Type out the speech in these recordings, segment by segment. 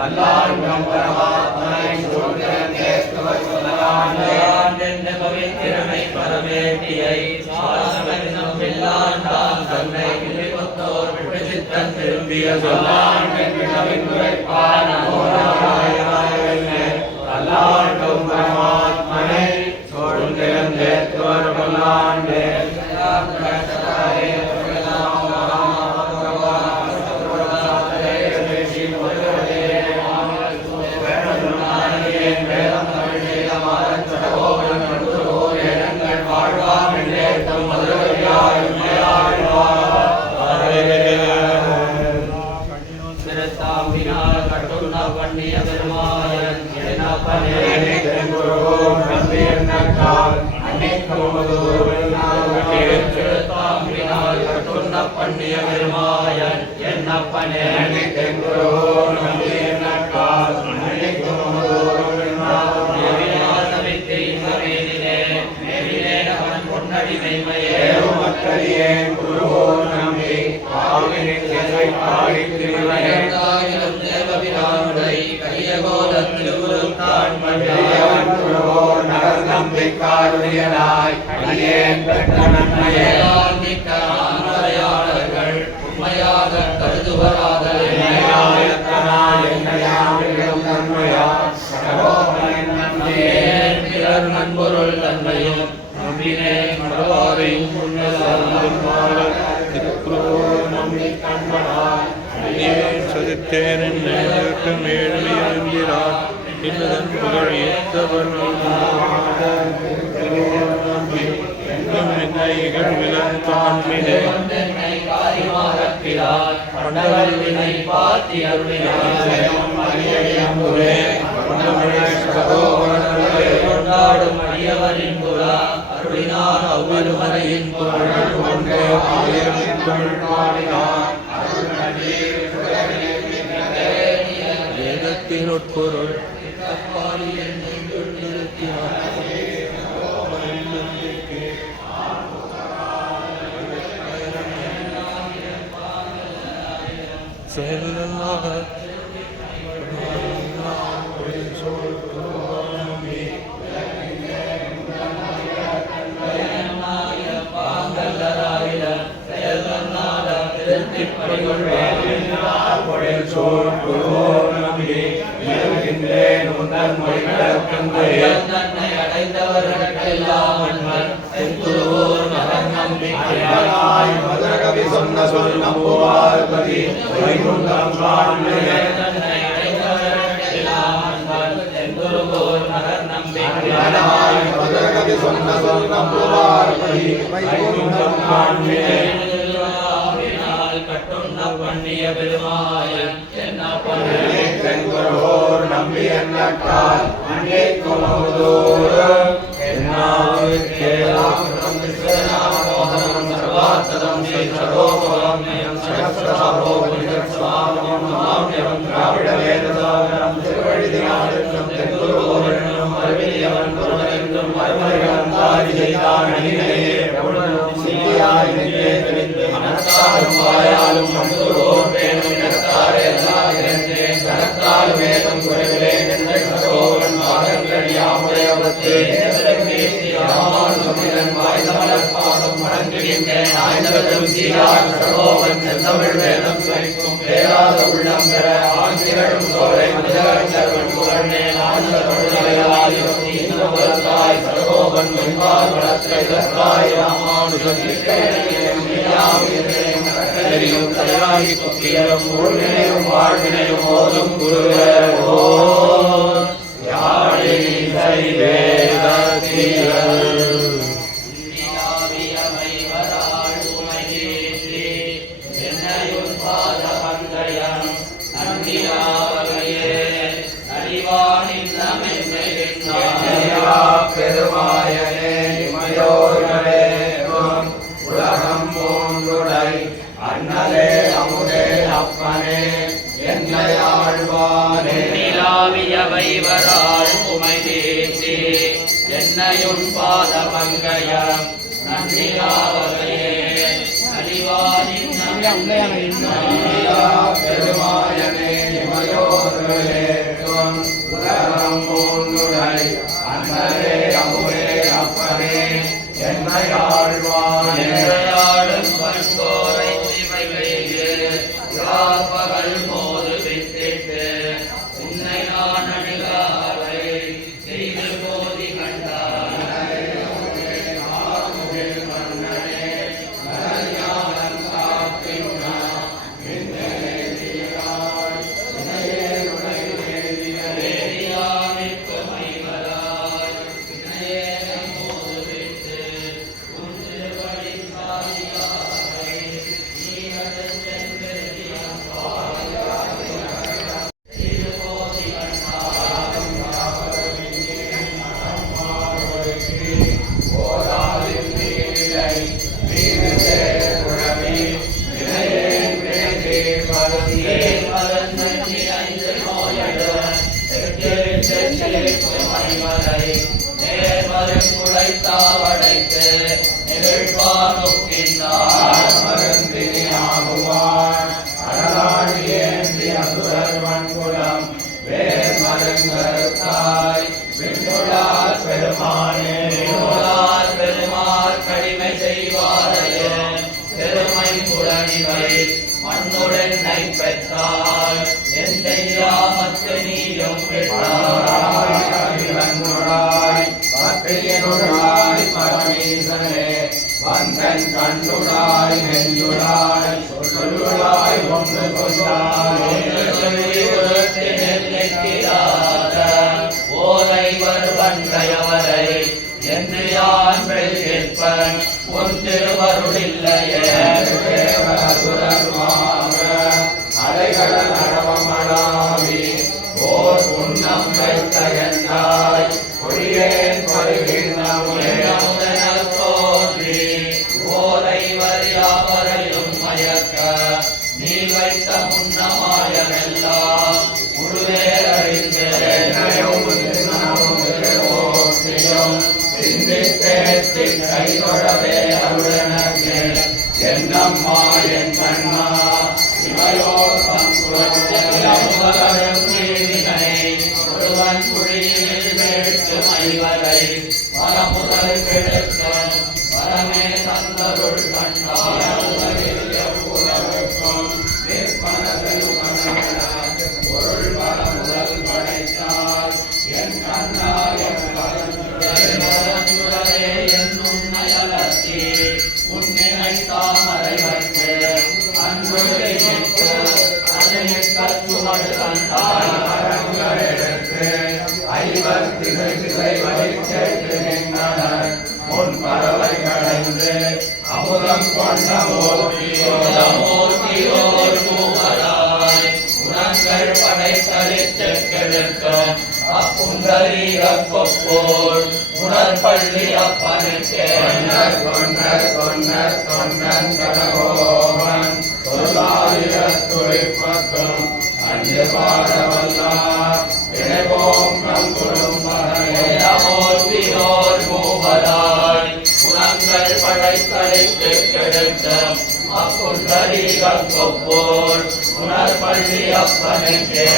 அல்லாண்டும் பரமாத்மனை சூழ்ந்தென்ற பவித்திரனை பரமேட்டியை சாதனம் இல்லாண்டாம் தன்னை விழிப்புத்தோர் விட்டு சித்தன் திரும்பிய சொல்லாண்டுரைப்பான அல்லாண்டும் பரமாத்மனை சூழ்ந்தெழுந்தேத்துவர் கொல்லாண்டே பண்ணிய பெருமாயன் என்னப்பனே உண்மையாக கருதுவராதல் பிறர் நண்பொருள் தன்மையும் நம்பினே மடவாரையும் சதித்தேன் மேன்மையாகிறார் இன்னதன் புகழ் ஏற்றவர் விலந்தான்மினே கொண்டாடும் அடியவரின் புறா அருளினார் அவ்வருமறையின் வேதத்தின் உட்பொருள் சொன்ன சொல் நம்புவார்பதி வைகுண்டம் சொன்ன சொல் நம்புவார்பதி வைகுண்டம் கட்டுண்ண பண்ணிய பெருமாயன் என்னோர் நம்பி என்னக்கால் அங்கே கொமதோடு சர்வாத்ததம் ஸ்ரீ சரோபரம் சகஸ்ரசாரோ புனிதஸ்வாமம் நமாம்யவம் திராவிட வேதசாகரம் திருவழிதினாலும் தென்குருவோவனும் அறிவியவன் குருவனென்றும் மறுமறைகளும் தாரி செய்தான் அணிகளே பிரபுணனும் சிறியாய் நெஞ்சே தெரிந்து மனத்தாலும் வாயாலும் மண்குருவோர் பேணும் இனத்தாரே எல்லாம் இணைந்தேன் தனத்தால் வேதம் குறைவிலே நின்ற சகோவன் பாகங்கள் யாமுடையவத்து ராமானுஜன் வாய்தமலர் பாதம் வணங்குகின்றேன் ஆய்ந்தவர்களும் சீரார் சகோவன் செந்தமிழ் வேதம் துரைக்கும் பேராத உள்ளம் பெற ஆங்கிலும் சோலை மனிதர்கள் புகழ்நேன் ஆழ்ந்த தமிழாய் இன்புலத்தாய் சகோவன் மென்பால் வளர்த்த இதற்காய் ராமானுஜன் தெரியும் தலையாகி துக்கியம் ஊழ்வினையும் வாழ்வினையும் ஓதும் குருவே ஓ யாழி வேதத்தியல் பெருமாயனே இமையோர்களே உலகம் போன்றுடை அண்ணலே அமுதே அப்பனே என்னை ஆழ்வானே நிலாவிய வைவரால் உமைதேசி என்னையும் பாத பங்கயம் நன்றியாவதையே நலிவானின் பெருமாயனே இமையோர்களேற்கும் உலகம் மூன்றுடை அண்ணலே அமுதே அப்பனே என்னையாழ்வானே யாழும் பண்போரை உரிமைகளே யார் பகல் மோது வித்திட்டு உன்னை நான் அணுகாலை செய்து போதி கண்டார் தாவடைத்து நிகழ்வானோக்கின்றார் மருந்தினியாகுவார் அழகாடியேந்தி அசுரர் வன்புலம் வேர் மருங்கருத்தாய் விண்ணுளார் பெருமானே பெருமாள் கடிமை செய்வாரையே பெருமை புலனிவை மண்ணுடனை பெற்றால் என் செய்யாமத்து நீயும் பெற்றாய் பக்தியனுடாய் பரமேசனே வந்தன் கண்ணுடாய் நெஞ்சுடாய் சொல்லுடாய் ஒன்று ஓரை வருவன்றையவரை என்று யான் வெள்ளிப்பன் ஒன்றிருவருளில்லையே அலைகடல் அரவமடாவி ஓர் உண்ணம் வைத்த என்னாய் கொடியேன் பருகின்றமுதே தோன்றி ஓரை வரையாவரையும் மயக்க நீ வைத்த முன்னமாயமெல்லாம் முழுவேறிந்தேன் சிந்தித்தேத்தி கைதொழவே அருளனக்கு என்னம்மா என் கண்ணா இமையோர் ஒருவன் குழியில் வேட்டு மைவரை பரமுதல் கிடைக்க பரமே தந்தருள் கண்டார் பொருள் பரமுதல் படைத்தாய் என் கண்ணா என் என்னும் நயலத்தி உன்னை தாமரை வைத்து அன்பு அதனை கற்றுமடு கண்டாய் ஐவர் திசை திசை வழி கேட்டு நின்றனர் முன் பறவை கடைந்து அமுதம் கொண்ட மூர்த்தியோர் மூவராய் உணங்கள் படைத்தளித்து கெடுக்க அப்புண்டரீக கொப்போர் உணர்பள்ளி அப்பனுக்கே தொண்டன் கடகோவன் சொல்லாயிரத்துளிப்பத்தும் அஞ்சு பாடவல்லார் இணைவோம் கங்குடும் மூர்த்தியோர் மூவராய் உணங்கள் படைத்தளித்து கெடுக்க அப்புண்டரீக கொப்போர் உணர்பள்ளி அப்பனுக்கே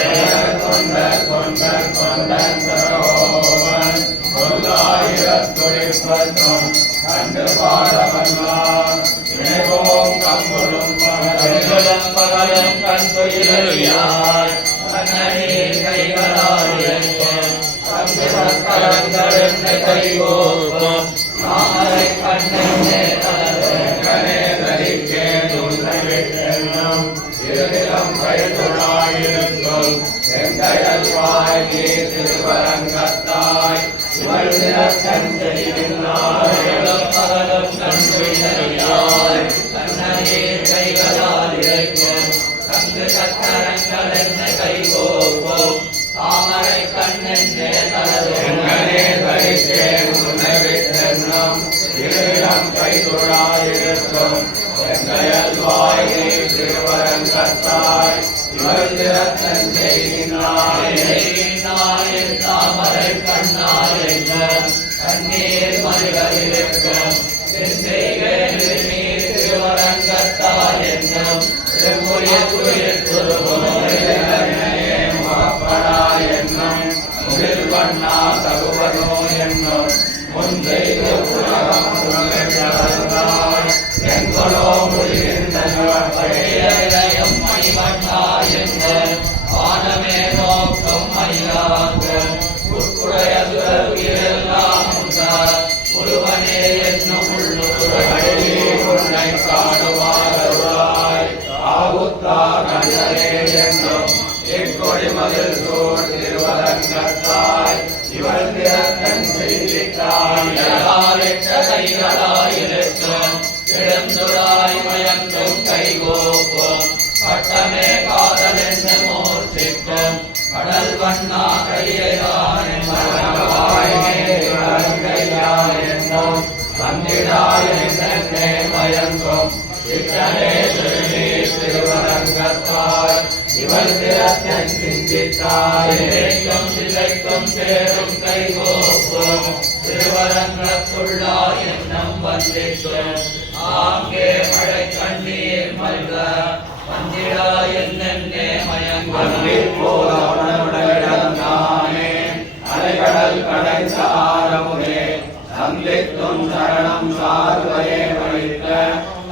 தொண்டன் கடகோவன் சொல்லாயிரத்துளிப்பத்தும் கண்டு பாடவல்லார் இணைவோம் கங்குடும் பகலும் கண் துயிலாய் கண்ணீர் கைகளால் கைகோப்பம் தாமரை கண்ணே தரிக்கே துணை விட்டென்னும் திருநிலம் கைதுழாயிருக்கும் செங்கையல் வாய் நீர் திருவரங்கத்தாய் இவள் நிறக்கண் செய்கின்றாய் பகலும் கண் துயிலாய் கண்ணீர் கைகளால் இறைக்கும் சங்கு சக்கரங்கள் என்ன கைகோப்பம் தாமரை கண்ணென்னே எங்கனே தரிக்கே துணை விட்டென்னும் திருநிலம் கைதுழாயிருக்கும் செங்கையல் வாய் நீர் திருவரங்கத்தாய் இவள் நிறக்கண் செய்கின்றாய் தாமரை கண்ணால் கண்ணீர் மறுகளிருக்கும் நீர் திருவரங்கத்தால் என்னும் திருமுறைய துருவம் நீர்மதில் சூழ் திருவரங்கத்தாய் இவள் திறத்தன் செய்தித்தாய் கைகளாயிருக்கும் எழுந்துராய் மயங்கும் கைகோப்பும் பட்டமே காதல் என்று மூர்ச்சிக்கும் கடல் வண்ணா கையான் என்னும் தந்திடாய் என்னே மயங்கும் சிற்றனே திருநீர் திருவரங்கத்தாய் இவள் திறத்தன் சிந்தித்தாய் சிலைக்கும் பேரும் கைகோப்பும் திருவரங்கத்துள்ளாய் என்னும் வந்திக்கும் ஆங்கே மழை கண்ணீர் மல்க வந்திடா என்னென்னே மயங்கும் அலைகடல் கடைந்த ஆரமுதே சந்தித்தும் சரணம் சார்வையே வழித்த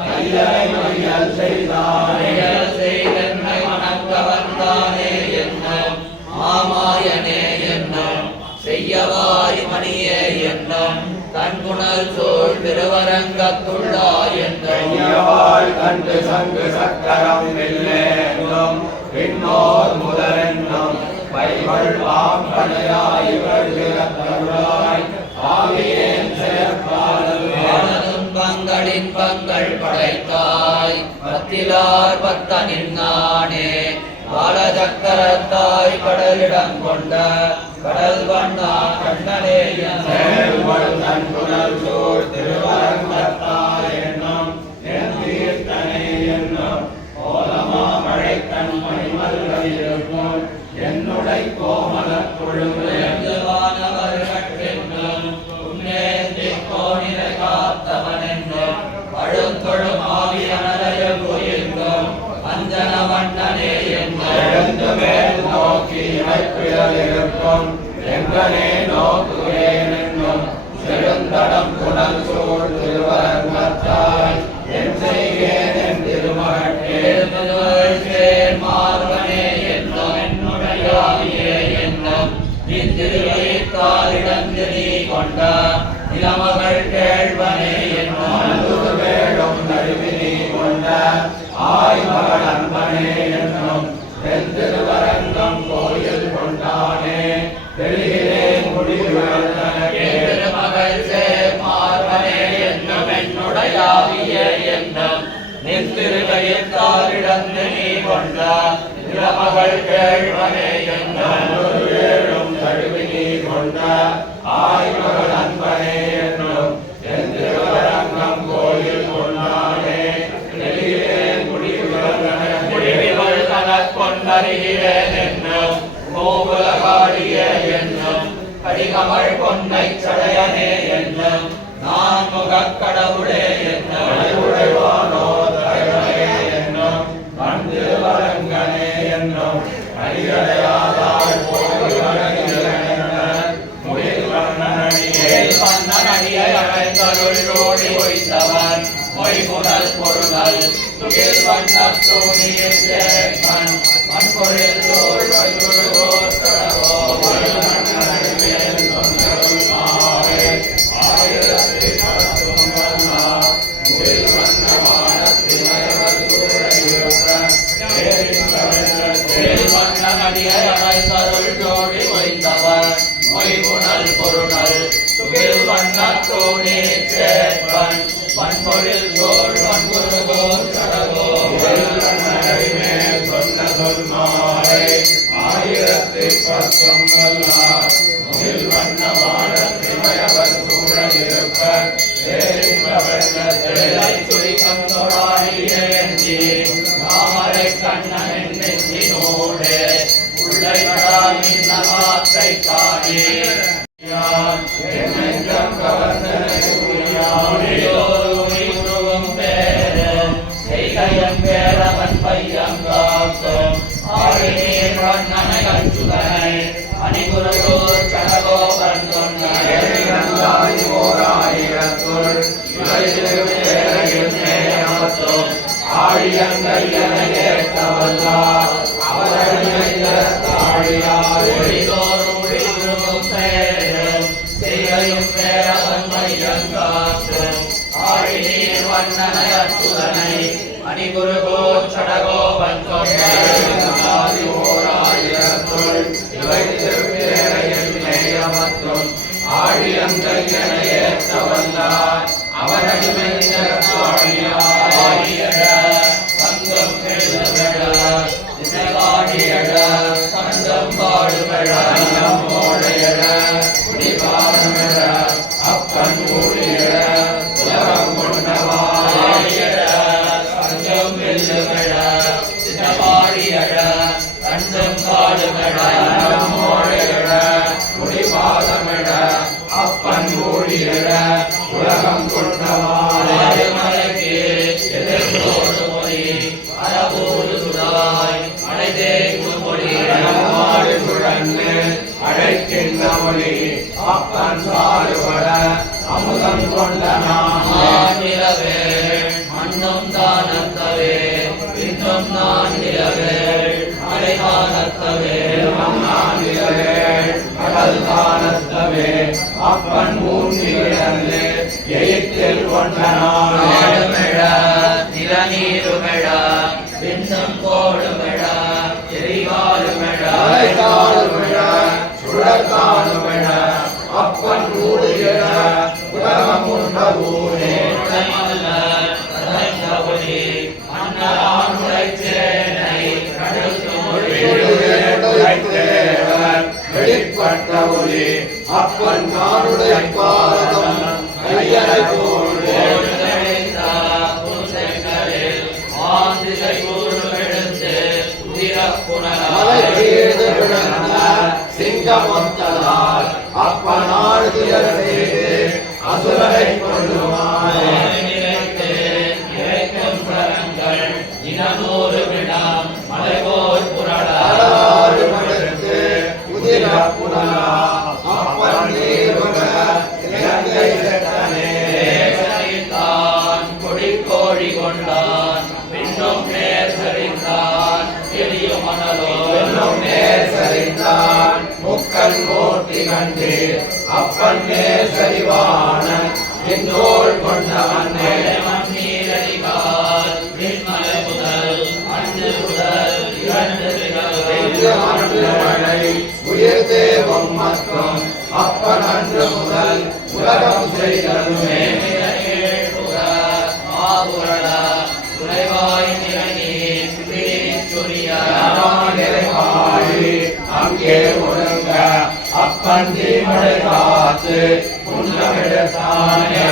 கையலை மையல் செய்தானே செய்தன்மை மணக்கவர்ந்தானே என்னும் மாமாயனே என்னும் செய்யவாய் மணியே என்னும் கண்குணல் சோழ் திருவரங்கத்துள்ளாய் என்னும் கையவாள் கண்டு சங்கு சக்கரம் வெள்ளேங்கும் பின்னோர் முதலென்னும் பைவள் பாம்பனையாய் இவள் திறத்தருளாய் ஆவியேன் செயற்பாலும் பங்களின் பங்கள் படைத்தாய் பத்திலார் பத்தனின் நானே பாலசக்கரத்தாய் கடலிடம் கொண்ட கடல் வண்ணா கண்ணனே செயல்வள் தன்புணல் சூழ் திருவரங்கத்தாய் என்னும் என் தீர்த்தனை என்னும் கோலமா மழை கண் மணிமல்கள் இருக்கும் என்னுடை கோமலக் கொழுந்து அழுந்தொழும் ஆவியனரையும் அஞ்சன வண்ணனே எழுந்து மேல் நோக்கி இமைப்பிழல் இருக்கும் எங்கனே நோக்குவேன் என்னும் செழுந்தடம் புனல் சூழ் திருவரங்கத்தாய் என் செய்கேன் என் திருமகட்டே மார்வனே என்னும் என்னுடைய ஆவியே என்னும் திருவைத்தாரிடந்திரி கொண்ட இளமகள் கேழ்வனே என்னும் வேடும் நடுவினி கொண்ட ஆய்மகள் அன்பனே என்னும் தென் திருவரங்கம் கோயில் கொண்டானே தெளிகிலே திருமகள் மார்வனே என்னும் என்னுடைய ஆவியே என்னும் நிற்திருவைத்தாரிடந்திரி கொண்ட இளமகள் கேழ்வனே என்னும் வேடும் நடுவினி கொண்ட ஆய்மகள் அன்பனே என்னும் தென் திருவரங்கம் கோயில் கொண்டானே தெளிகிலே முடிவுகள் கணக்கொண்டறிகிறேன் என்னும் கோகுலகாடிய என்னும் கடிகமள் கொண்டை சடையனே என்னும் நான் முகக் கடவுளே என்னும் உடைவானோ தகவலே என்னும் மண் திருவரங்கனே என்னும் அடிகடையாதாய் போய் முயல் வண்ணனடியே மன்னனடியை அழைத்தருள் ஓடி ஒழித்தவன் மொய்முதல் பொருள் துகில் வண்ணத் தோணியில் சேர்ப்பன் மண்பொழில் தோல் வைகுருகோர் கடவோ மன்னனடியை அழைத்தருள் ஜோடி ஒழித்தவன் மொய்முதல் பொருள் துகில் வண்ணத் தோணியில் சேர்ப்பன் மண்பொழில் தோல் வைகுருகோர் கடவோ சொன்ன சொல்மாலை ஆயிரத்தி பத்தம் வல்லார் முகில் வண்ணமாடத்திமயவர் சூழ இருப்ப சுரிக்கம் தொழாயிரேந்தி தாமரை கண்ணனின் நெஞ்சினோடு உள்ளை நடாமின் நவாத்தை காணி நெஞ்சம் கவர்ந்தனை உருவும் பேரு செய்கையம் பேரவன் பையம் காக்கும் ஆழிநீர் வண்ணனை அச்சுதனை அணிகுருகோர் சடகோபன் நந்தாய் ஓர் ஆயிரத்துள் நேரத்தும் ஆழியங்கையனை ஏற்றவல்லார் அவரடியார் செய்கையும் பேரவன் பையம் காக்கும் ஆழிநீர் வண்ணனை அச்சுதனை அணிகுருகோர் சடகோபன் ஓர் ஆயிரத்துள் மேலுமெழ மோழையழ குடிபாதமெழ அப்பன் ஊழியழ உலகம் கொண்டவாயழ சங்கம் வெல்லுமெழ சிதவாழியழ கண்டும் காடுமெழ மோழையழ குடிபாதமெழ அப்பன் ஊழியழ உலகம் கொண்டவாயழ மலைக்கு எதிர்த்தோடு மொழி அறபோது சுடாய் மழை தேங்கும் மொழி மாடு சுழன்று அழைக்கின்ற மொழி அப்பன் சாறுபட அமுதம் கொண்ட நான் நிலவே மண்ணும் தானத்தவே இன்னும் நான் நிலவே மழை தானத்தவே நான் நிலவேள் கடல் தானத்தவே அப்பன் மூன்று கிடந்து எயிற்றில் கொண்ட நான் நாடுமெழ நிலநீருமெழ பின்னும் கோடுமெழ எரிகாலுமெழ மலைக்காடுமெழ சுழற்காடுமெழ அப்பன் ஊழியழ உலகம் கொண்ட ஊரே வெளிப்பட்ட ஒளி அப்பன் நாடுடைய பாதம் கையனை போன்று மலை கீழ்ந்து விழுந்த சிங்கமொத்தலால் அப்பனாள் துயர் செய்து அசுரரை கொள்ளுமாய் அடாறு மடுத்து உதிர புனலா அப்பன் நீருக இலங்கை செட்டனே கொடிக்கோழி கொண்டான் பின்னும் நேர் சரிந்தான் எளிய மணலோ வெல்லும் நேர் சரிந்தான் முக்கன் கோட்டி கண்டு அப்பன் நேர் சரிவான எங்கோள் கொண்ட மண்ணே மண்ணீரடிகால் விண்மலை முதல் அன்று முதல் இரண்டு மழை உயிர் தேவம் மற்றும் அப்பன் அன்று முதல் உலகம் செய்ததுமே அங்கே ஒழுங்க அப்பன் தீமழை காத்து உன்னமிடத்தானே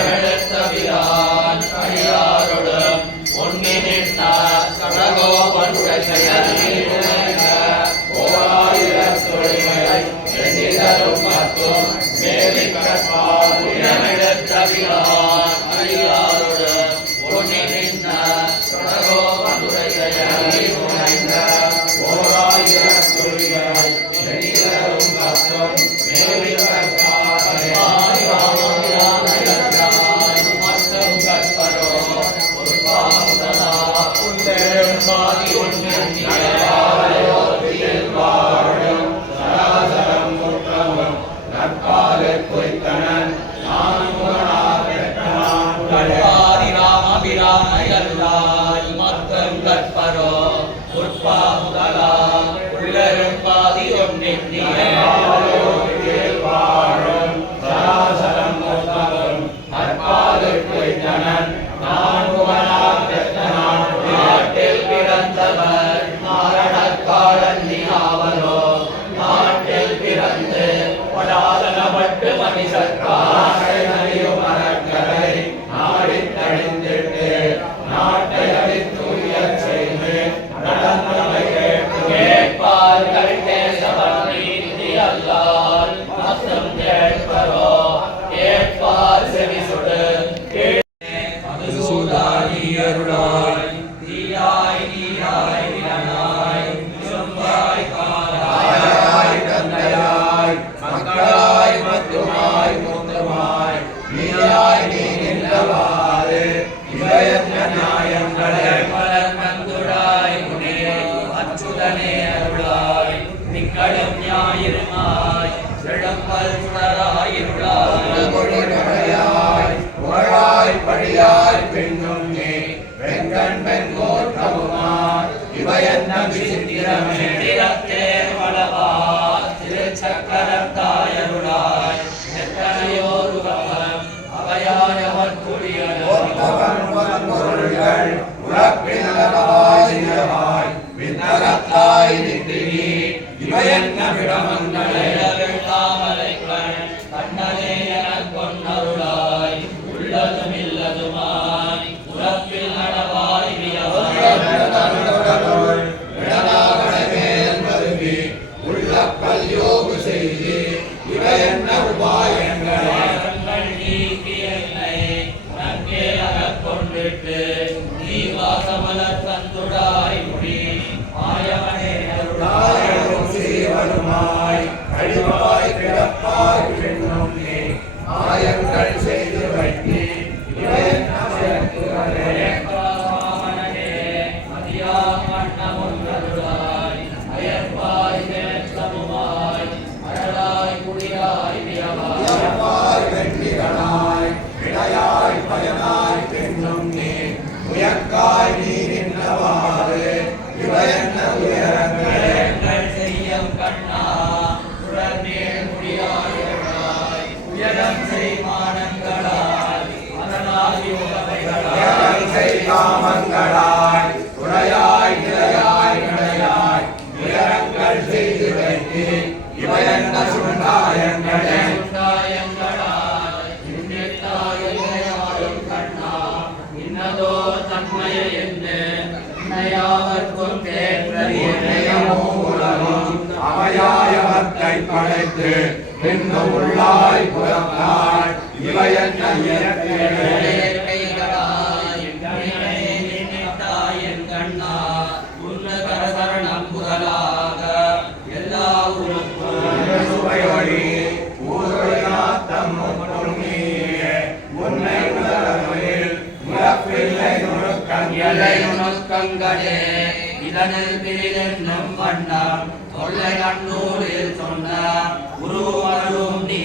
என்ன விடமங்களே வெள்ளாமலைக்கண் கண்ணனே எனக் கொண்டருளாய் உள்ளதும் இல்லதுமாய் உறப்பில் நடவாய் யோகு செய்தி இவை என்ன உபாயங்களே நீக்கி என்னை நற்கே அகக்கொண்டிட்டு நீ வாசமலர் தந்துடாய் முடி மாயவனே தாயரும் சீவனுமாய் கழிவாய் கிடப்பாய் பெண்ணும் நீ மாயங்கள் செய்து வைத்தி இவை என்ன செயற்குகளே ராமனே மதியா மன்னமுன்றருளாய் அயற்பாய் நேற்றமுமாய் அழலாய் குடியாய் வியவாய் வெண்ணிகளாய் விளையாய் பயனாய் பெண்ணும் நீ உயர்காய் நீ நின்றவாறு இவை என்ன உயரங்களே செய்யம் கண்ணா உடனேள் முடியாய் உயரம் செய்மானங்களாய் அதனாகி உலகைகளாய் செய்யாமங்களாய் துணையாய் நிலையாய் நிலையாய் உயரங்கள் செய்து வைத்து இவை என்ன சுண்டாயங்களே உண்டாயங்களாய் இன்னெட்டாயும் கண்ணா இன்னதோ தன்மையை என்று இன்னையாவர்க்கும் உலகம் அமையாயவற்றை படைத்து பின்னு உள்ளாய் புறத்தாய் இவை என்ன இயற்கைகளே சுவையொளி ஊர்வலினாத்தம் முற்றுமியே உன்னை உலகில் முழப்பில்லை நுணுக்கங்களே இதனில் பிரிதென்னும் வண்ணம் தொல்லை கண்ணூரில் சொன்ன உருவரும் நீ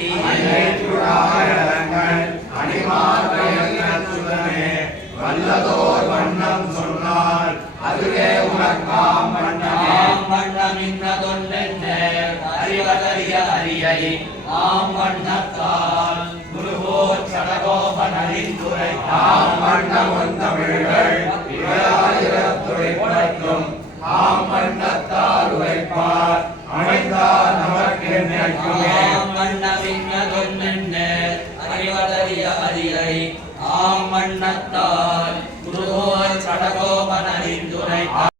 வல்லதோர் வண்ணம் சொன்னால் அதுவே உனக்காம் வண்ணமே வண்ணம் இன்னதொன்னென்ன அறிவதறிய அரியை ஆம் வண்ணத்தால் குருவோர் சடகோபன் அறிந்துரை ஆம் வண்ணம் வந்தமிழ்கள் இவையாயிரத்துரைப்பற்றும் ஆம் வண்ணத்தால் உரைப்பார் அமைந்தார் நமக்கு நினைக்குமே வண்ணம் இன்னதொன்னென்ன அறிவதறிய அரியை ஆம் வண்ணத்தால் குருவோர் சடகோபன் அறிந்துரை